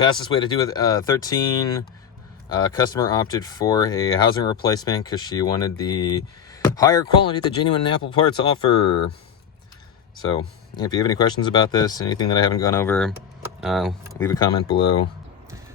Fastest way to do it, 13. Customer opted for a housing replacement because she wanted the higher quality that genuine Apple parts offer. So if you have any questions about this, anything that I haven't gone over, leave a comment below.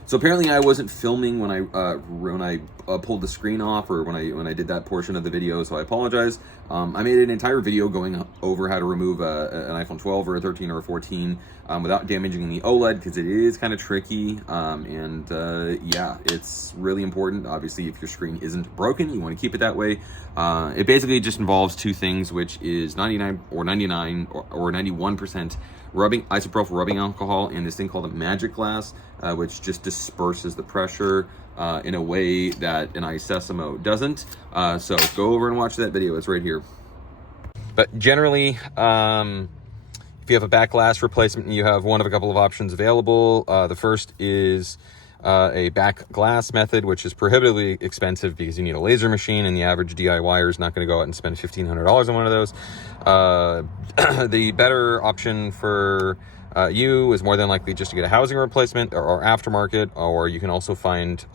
So apparently I wasn't filming when I pulled the screen off, or when I did that portion of the video, so I apologize. I made an entire video going over how to remove an iPhone 12 or a 13 or a 14 without damaging the OLED, because it is kind of tricky. Yeah, it's really important. Obviously, if your screen isn't broken, you want to keep it that way. It basically just involves two things, which is 99 or 91% isopropyl rubbing alcohol and this thing called a magic glass, which just disperses the pressure in a way that an iSesamo doesn't. So go over and watch that video. It's right here. But generally, if you have a back glass replacement, you have one of a couple of options available. The first is a back glass method, which is prohibitively expensive because you need a laser machine, and the average DIYer is not going to go out and spend $1,500 on one of those. The better option for you is more than likely just to get a housing replacement or aftermarket, or you can also find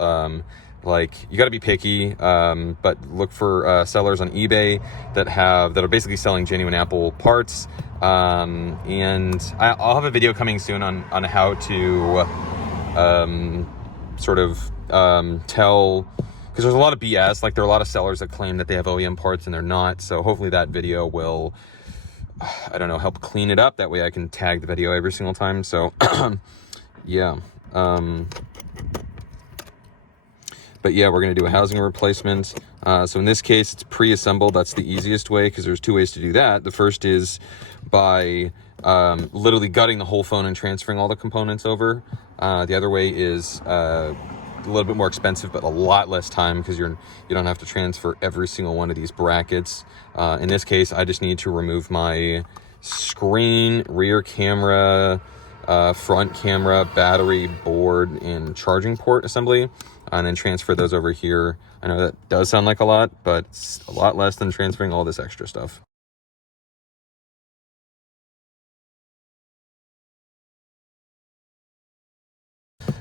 like, you got to be picky, but look for sellers on eBay that are basically selling genuine Apple parts. And I'll have a video coming soon on how to sort of tell, because there's a lot of BS. Like, there are a lot of sellers that claim that they have OEM parts and they're not. So hopefully that video will, I don't know, help clean it up. That way I can tag the video every single time. So yeah. But yeah, we're going to do a housing replacement. So in this case, it's pre-assembled. That's the easiest way, because there's two ways to do that. The first is by literally gutting the whole phone and transferring all the components over. The other way is a little bit more expensive, but a lot less time, because you don't have to transfer every single one of these brackets. In this case, I just need to remove my screen, rear camera, front camera, battery, board, and charging port assembly, and then transfer those over here. I know that does sound like a lot, but it's a lot less than transferring all this extra stuff.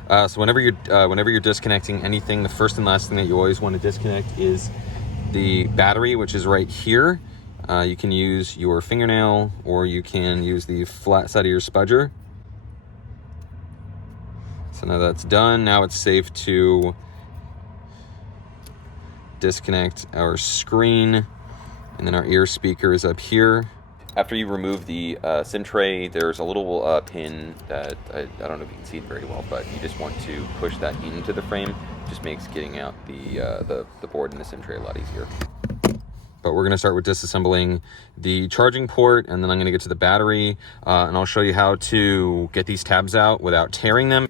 So whenever you're disconnecting anything, the first and last thing that you always want to disconnect is the battery, which is right here. You can use your fingernail, or you can use the flat side of your spudger. So now that's done. Now it's safe to disconnect our screen, and then our ear speaker is up here. After you remove the SIM tray, there's a little pin that I don't know if you can see it very well, but you just want to push that into the frame. It just makes getting out the board and the SIM tray a lot easier. But we're going to start with disassembling the charging port, and then I'm going to get to the battery, and I'll show you how to get these tabs out without tearing them.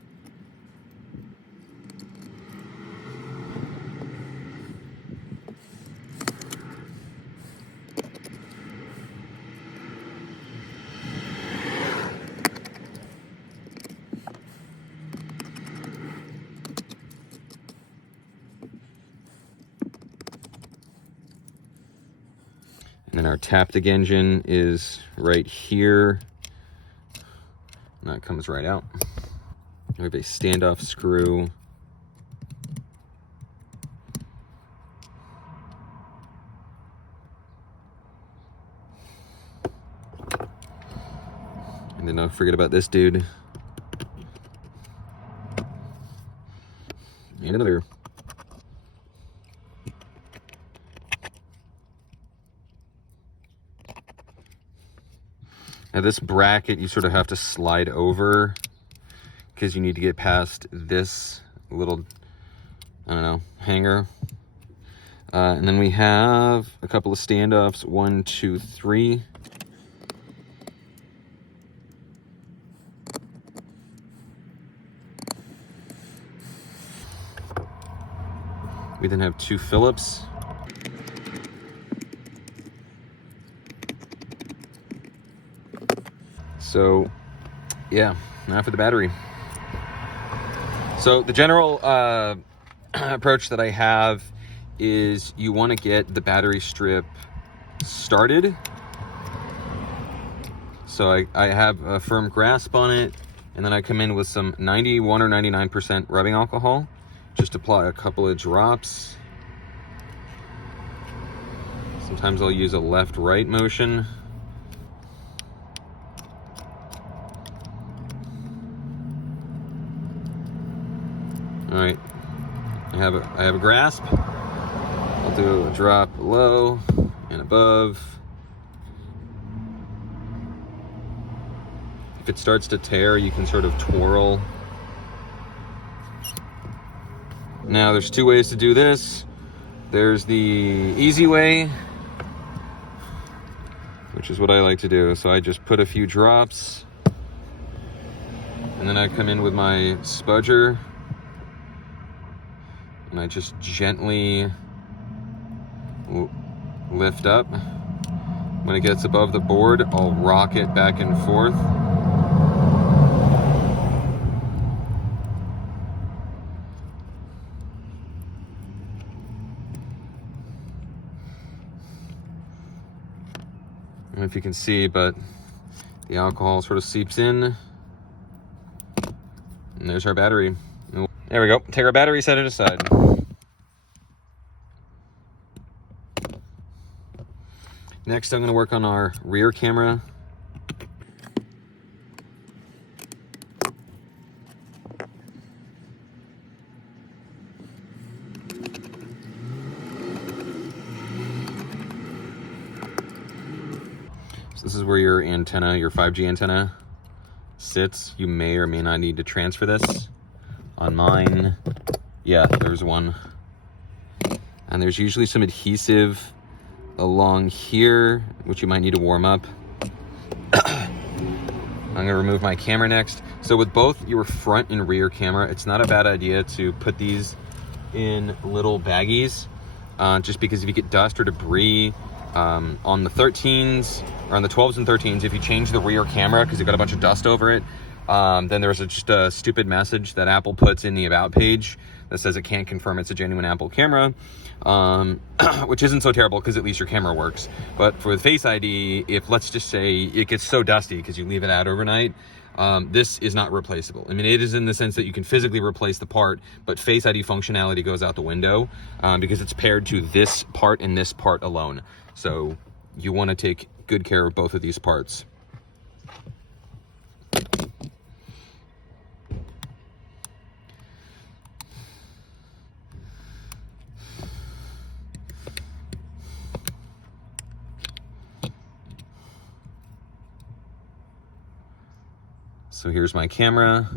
And then our Taptic engine is right here. And that comes right out. We have a standoff screw. And then don't forget about this dude. And another. Now this bracket you sort of have to slide over, because you need to get past this little, I don't know, hanger. And then we have a couple of standoffs, 1, 2, 3. We then have 2 Phillips. So yeah, now for the battery. So the general approach that I have is you want to get the battery strip started. So I have a firm grasp on it, And then I come in with some 91 or 99% rubbing alcohol. Just apply a couple of drops. Sometimes I'll use a left-right motion. All right, I have a grasp. I'll do a drop below and above. If it starts to tear, you can sort of twirl. Now there's two ways to do this. There's the easy way, which is what I like to do. So I just put a few drops, and then I come in with my spudger, and I just gently lift up. When it gets above the board, I'll rock it back and forth. I don't know if you can see, but the alcohol sort of seeps in. And there's our battery. There we go. Take our battery, set it aside. Next, I'm going to work on our rear camera. So this is where your antenna, your 5G antenna, sits. You may or may not need to transfer this. On mine, yeah, there's one. And there's usually some adhesive along here, which you might need to warm up. I'm gonna remove my camera next. So with both your front and rear camera, it's not a bad idea to put these in little baggies, just because if you get dust or debris on the 13s, or on the 12s and 13s, if you change the rear camera because you've got a bunch of dust over it, then there's just a stupid message that Apple puts in the About page that says it can't confirm it's a genuine Apple camera, which isn't so terrible because at least your camera works. But for the Face ID, if let's just say it gets so dusty because you leave it out overnight, this is not replaceable. I mean, it is in the sense that you can physically replace the part, but Face ID functionality goes out the window because it's paired to this part and this part alone. So you want to take good care of both of these parts. So here's my camera.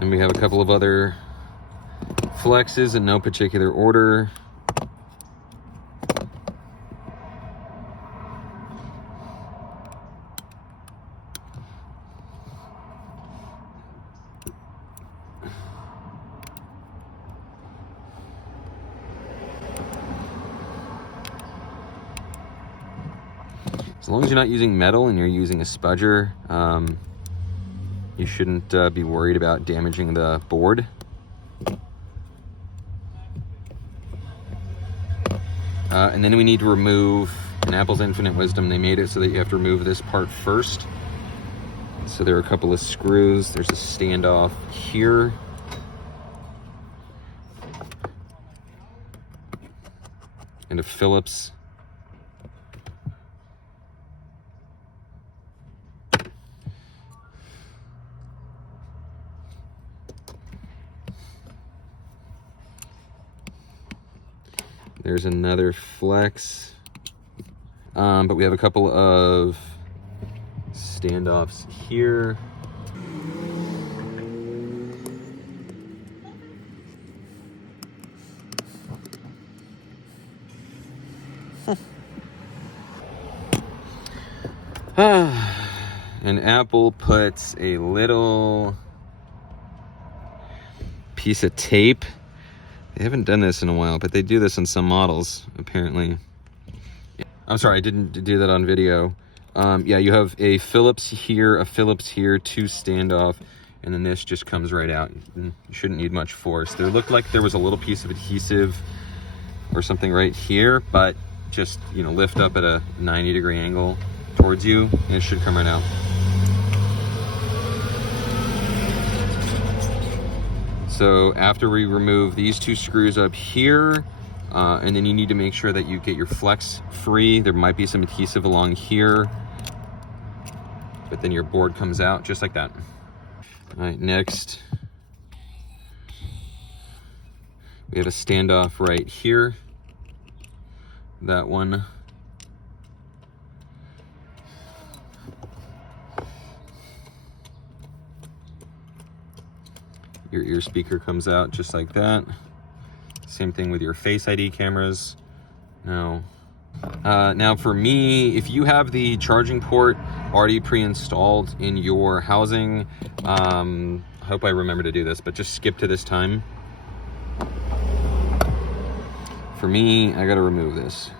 And we have a couple of other flexes in no particular order. As long as you're not using metal and you're using a spudger, you shouldn't be worried about damaging the board. And then we need to remove, in Apple's infinite wisdom, they made it so that you have to remove this part first. So there are a couple of screws. There's a standoff here. And a Phillips. There's another flex, but we have a couple of standoffs here. And Apple puts a little piece of tape. They haven't done this in a while, but they do this on some models, apparently. I'm sorry, I didn't do that on video. Yeah, you have a Phillips here, two standoff, and then this just comes right out. You shouldn't need much force. There looked like there was a little piece of adhesive or something right here, but just, you know, lift up at a 90-degree angle towards you and it should come right out. So after we remove these two screws up here, and then you need to make sure that you get your flex free. There might be some adhesive along here, but then your board comes out just like that. All right, next we have a standoff right here. That one. Your ear speaker comes out just like that. Same thing with your Face ID cameras. Now for me, if you have the charging port already pre-installed in your housing, I hope I remember to do this, but just skip to this time. For me, I gotta remove this.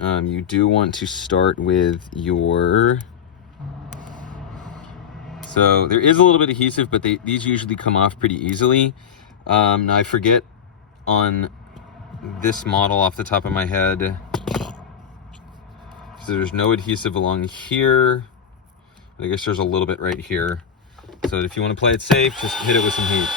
You do want to start with your... So there is a little bit of adhesive, but these usually come off pretty easily. Now I forget on this model off the top of my head. So there's no adhesive along here. I guess there's a little bit right here. So if you want to play it safe, just hit it with some heat.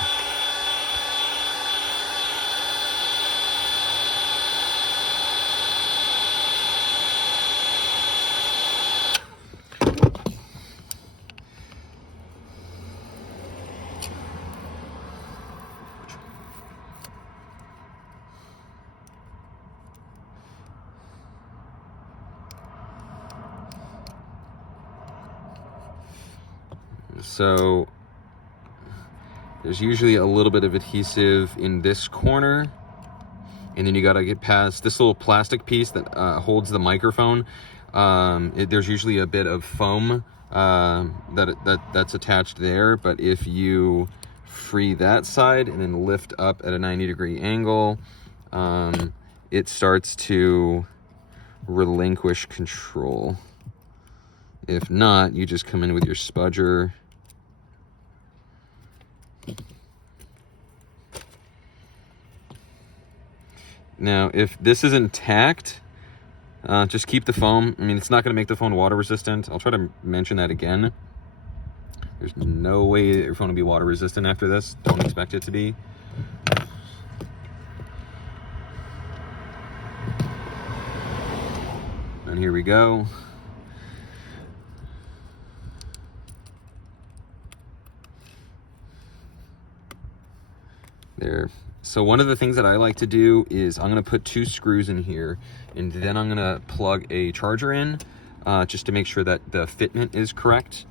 So there's usually a little bit of adhesive in this corner, and then you got to get past this little plastic piece that holds the microphone. There's usually a bit of foam that's attached there, but if you free that side and then lift up at a 90-degree angle, it starts to relinquish control. If not, you just come in with your spudger. Now, if this is intact, just keep the foam. I mean, it's not going to make the phone water resistant. I'll try to mention that again. There's no way that your phone will be water resistant after this. Don't expect it to be. And here we go. There. So one of the things that I like to do is I'm going to put 2 screws in here, and then I'm going to plug a charger in, just to make sure that the fitment is correct.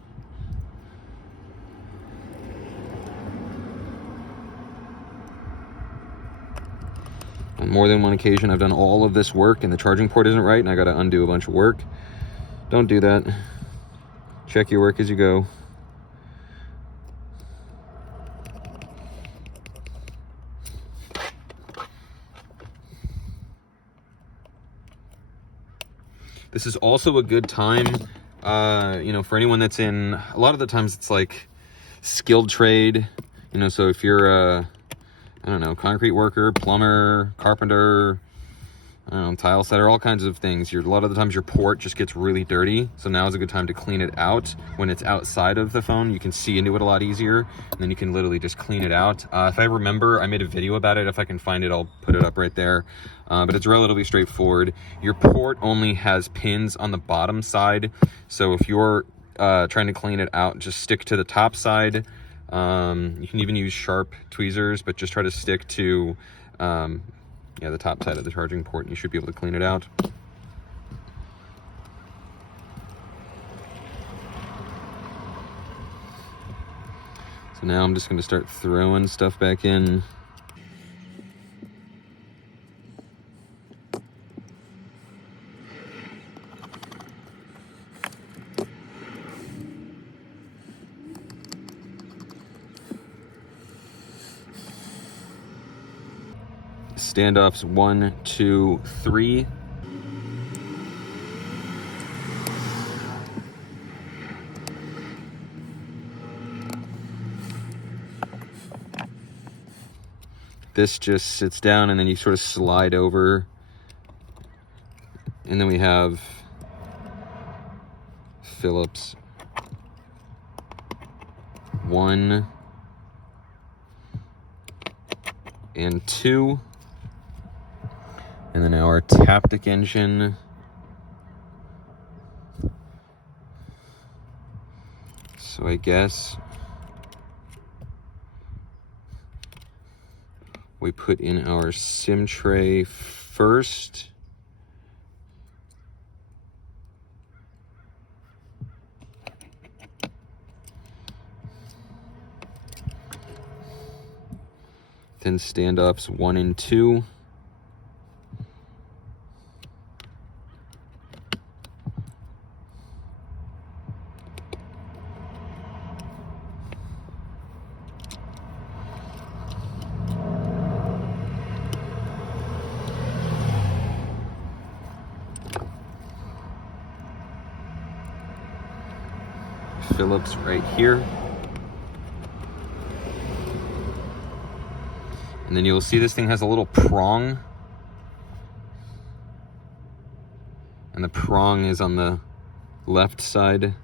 On more than one occasion, I've done all of this work and the charging port isn't right, and I got to undo a bunch of work. Don't do that. Check your work as you go. This is also a good time, you know, for anyone that's in, a lot of the times it's like skilled trade, you know, so if you're a, I don't know, concrete worker, plumber, carpenter, I don't know, tile setter, all kinds of things. A lot of the times your port just gets really dirty. So now is a good time to clean it out. When it's outside of the phone, you can see into it a lot easier, and then you can literally just clean it out. If I remember, I made a video about it. If I can find it, I'll put it up right there. But it's relatively straightforward. Your port only has pins on the bottom side. So if you're trying to clean it out, just stick to the top side. You can even use sharp tweezers, but just try to stick to yeah, the top side of the charging port, and you should be able to clean it out. So now I'm just going to start throwing stuff back in. Standoffs 1, 2, 3. This just sits down and then you sort of slide over. And then we have Phillips 1 and 2. And then our Taptic engine. So I guess we put in our SIM tray first. Then standoffs 1 and 2. Phillips right here. And then you'll see this thing has a little prong. And the prong is on the left side.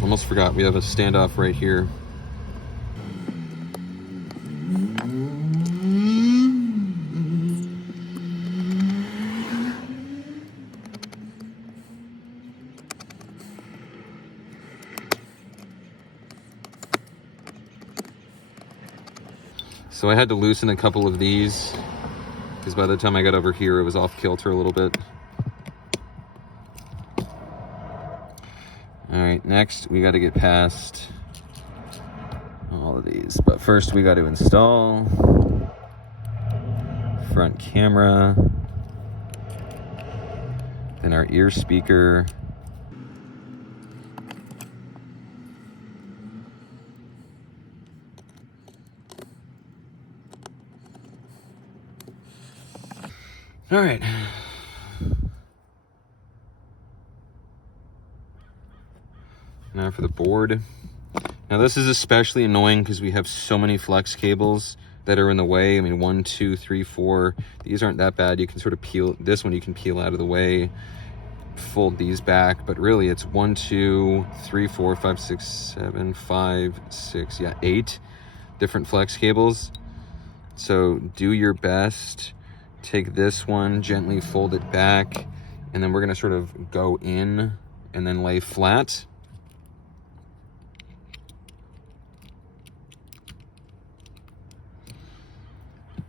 Almost forgot, we have a standoff right here. So I had to loosen a couple of these because by the time I got over here, it was off kilter a little bit. All right, next we got to get past all of these. But first we got to install front camera, then our ear speaker, all right. Now for the board. Now this is especially annoying because we have so many flex cables that are in the way. I mean, 1, 2, 3, 4. These aren't that bad. You can sort of peel this one. You can peel out of the way, fold these back. But really, it's 1, 2, 3, 4, 5, 6, 7, 5, 6. Yeah, 8 different flex cables. So do your best. Take this one, gently fold it back, and then we're gonna sort of go in and then lay flat.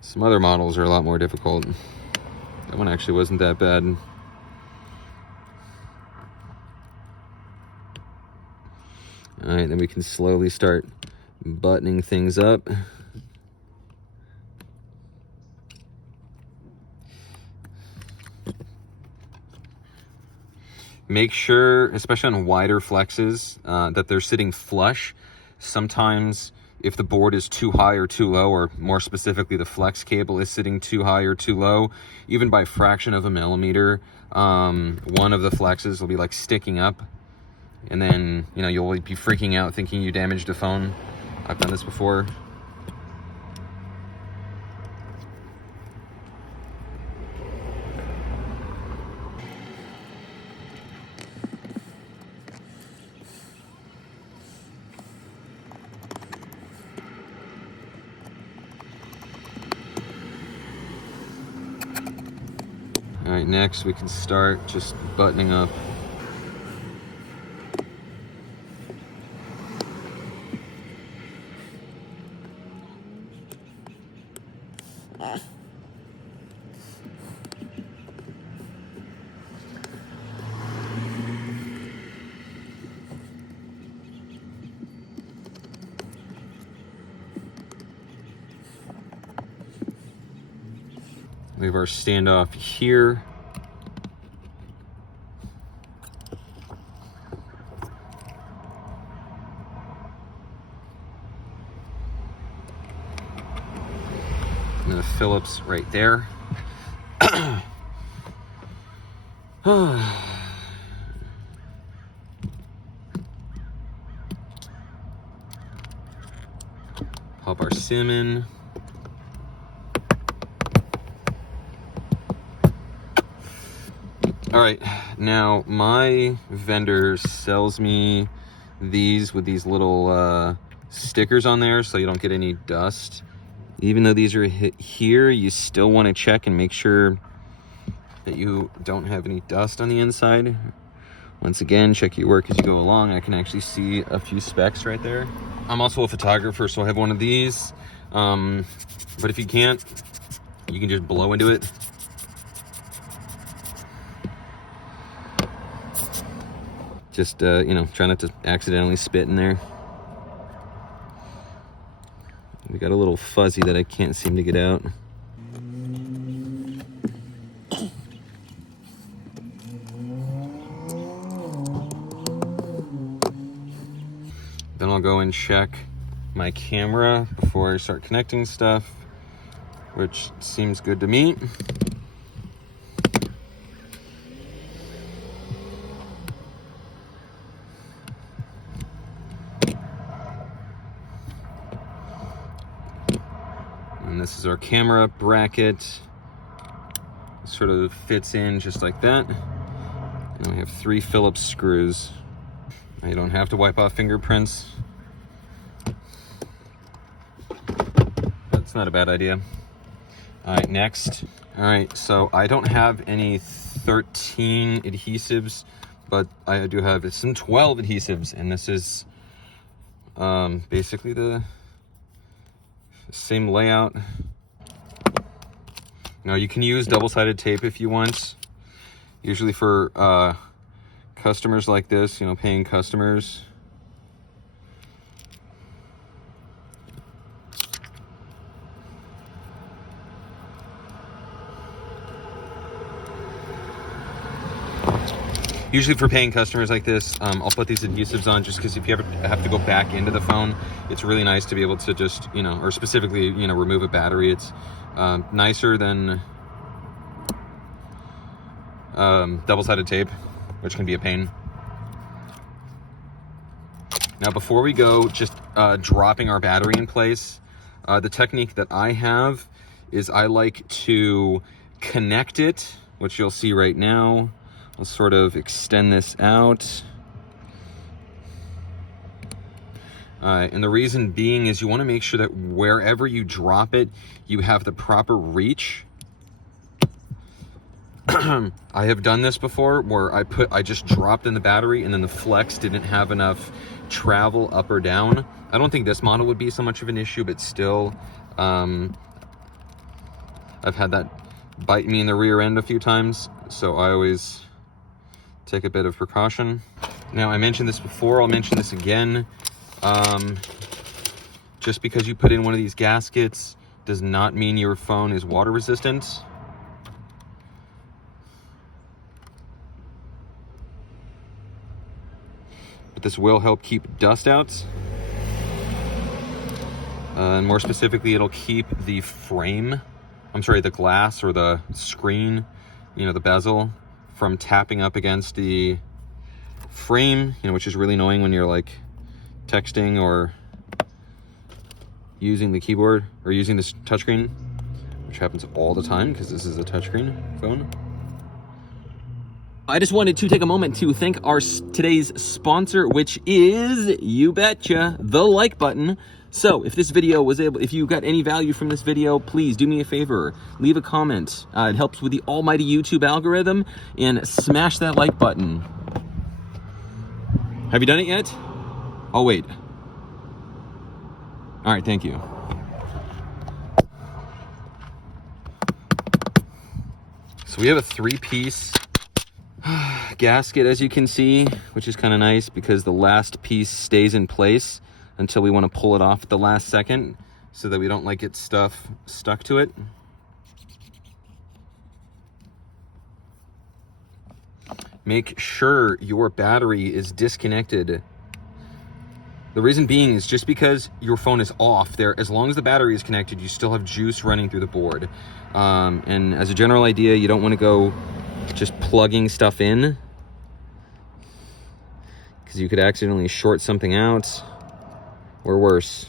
Some other models are a lot more difficult. That one actually wasn't that bad. All right, then we can slowly start buttoning things up. Make sure, especially on wider flexes, that they're sitting flush. Sometimes if the board is too high or too low, or more specifically the flex cable is sitting too high or too low, even by a fraction of a millimeter, one of the flexes will be like sticking up, and then you'll be freaking out thinking you damaged a phone. I've done this before. All right, next we can start just buttoning up. We have our standoff here. Phillips right there. Pop our SIM in. All right, now my vendor sells me these with these little stickers on there so you don't get any dust. Even though these are here, you still want to check and make sure that you don't have any dust on the inside. Once again, check your work as you go along. I can actually see a few specks right there. I'm also a photographer, so I have one of these. But if you can't, you can just blow into it. Just, you know, try not to accidentally spit in there. We got a little fuzzy that I can't seem to get out. Then I'll go and check my camera before I start connecting stuff, which seems good to me. And this is our camera bracket. Sort of fits in just like that. And we have 3 Phillips screws. Now you don't have to wipe off fingerprints. That's not a bad idea. All right, next. All right, so I don't have any 13 adhesives, but I do have some 12 adhesives, and this is basically the same layout. Now you can use double-sided tape if you want. Usually for customers like this, you know, paying customers. Usually for paying customers like this, I'll put these adhesives on just because if you ever have to go back into the phone, it's really nice to be able to just, you know, or specifically, you know, remove a battery. It's nicer than double-sided tape, which can be a pain. Now, before we go just dropping our battery in place, the technique that I have is I like to connect it, which you'll see right now. I'll sort of extend this out. And the reason being is you want to make sure that wherever you drop it, you have the proper reach. I have done this before where I just dropped in the battery and then the flex didn't have enough travel up or down. I don't think this model would be so much of an issue, but still, I've had that bite me in the rear end a few times, so I always take a bit of precaution. Now, I mentioned this before, I'll mention this again. Just because you put in one of these gaskets does not mean your phone is water resistant. But this will help keep dust out. And more specifically, it'll keep the frame, the glass or the screen, you know, the bezel, from tapping up against the frame, you know, which is really annoying when you're like texting or using the keyboard or using this touchscreen, which happens all the time because this is a touchscreen phone. I just wanted to take a moment to thank our today's sponsor, which is, you betcha, the like button. So if this video if you got any value from this video, please do me a favor, leave a comment. It helps with the almighty YouTube algorithm, and smash that like button. Have you done it yet? I'll wait. All right, thank you. So we have a 3-piece gasket, as you can see, which is kind of nice because the last piece stays in place until we want to pull it off at the last second so that we don't like get stuff stuck to it. Make sure your battery is disconnected The reason being is just because your phone is off there, as long as the battery is connected, you still have juice running through the board. And as a general idea, you don't want to go just plugging stuff in, because you could accidentally short something out, or worse.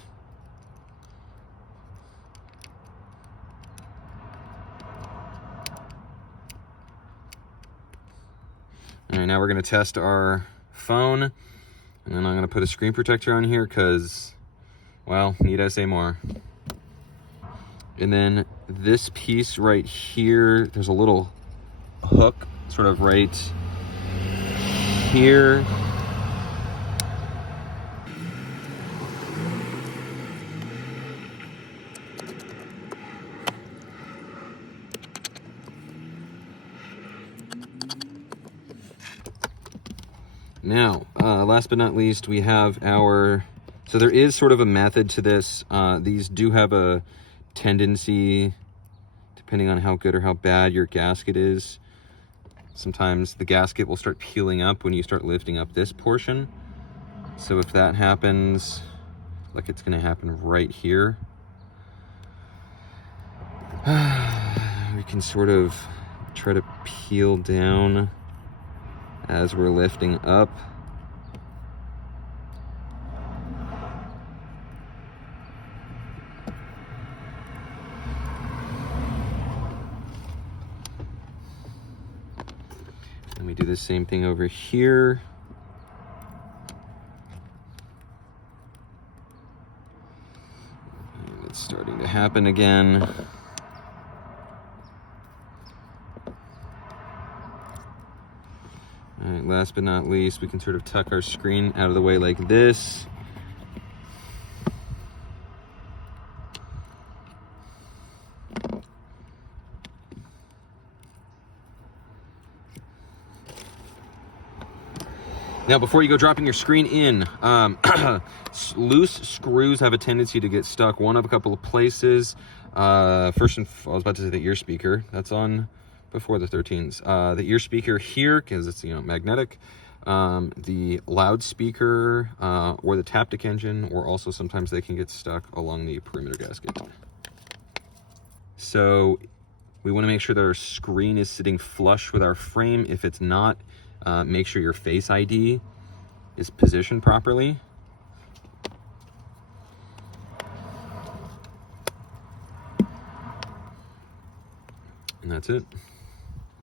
All right, now we're gonna test our phone, and then I'm gonna put a screen protector on here because, well, need I say more? And then this piece right here, there's a little hook sort of right here. Now, last but not least, we have our, so there is sort of a method to this. These do have a tendency, depending on how good or how bad your gasket is, sometimes the gasket will start peeling up when you start lifting up this portion. So if that happens, like it's gonna happen right here, we can sort of try to peel down as we're lifting up. And we do the same thing over here. And it's starting to happen again. All right, last but not least, we can sort of tuck our screen out of the way like this. Now, before you go dropping your screen in, loose screws have a tendency to get stuck one of a couple of places. I was about to say the ear speaker. That's on before the 13s. The ear speaker here, because it's, you know, magnetic. The loudspeaker or the Taptic engine, or also sometimes they can get stuck along the perimeter gasket. So we want to make sure that our screen is sitting flush with our frame. If it's not, make sure your Face ID is positioned properly. And that's it.